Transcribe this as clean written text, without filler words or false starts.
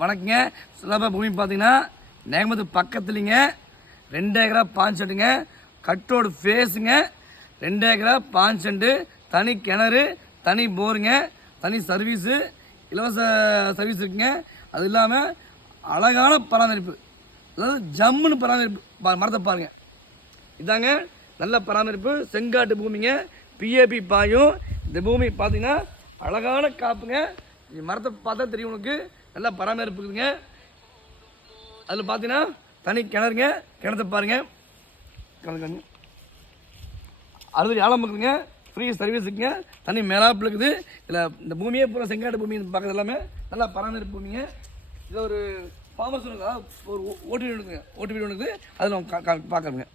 வணக்கங்க. சுலப பூமி பார்த்தீங்கன்னா நேமத்து பக்கத்துலிங்க 2 ஏக்கரா 5 சென்ட்டுங்க. கட்டோடு ஃபேஸுங்க 2 ஏக்கரா 5 சென்ட்டு. தனி கிணறு, தனி போருங்க, தனி சர்வீஸு, இலவச சர்வீஸ் இருக்குங்க. அது இல்லாமல் அழகான பராமரிப்பு, அதாவது ஜம்முன்னு பராமரிப்பு. மரத்தை பாருங்கள், இதாங்க நல்ல பராமரிப்பு. செங்காட்டு பூமிங்க, பிஏபி பாயும். இந்த பூமி பார்த்தீங்கன்னா அழகான காப்புங்க. மரத்தை பார்த்தா தெரியும் உங்களுக்கு, நல்லா பராமரிப்பு இருக்குதுங்க. அதில் பார்த்தீங்கன்னா தனி கிணறுங்க, கிணத்தை பாருங்கள், கிணறு 60 ஆழம் இருக்குதுங்க. ஃப்ரீ சர்வீஸ் இருக்குங்க, தனி மேலாப்பில் இருக்குது. இதில் இந்த பூமியே பூரா செங்காட்டு பூமி பார்க்குறது எல்லாமே நல்லா பராமரிப்பு பூமிங்க. இதில் ஒரு ஃபார்மர்ஸ் ஒரு ஓட்டு வீடு இருக்குங்க, ஓட்டு வீடு இருக்குது. அதில் பார்க்குறோங்க.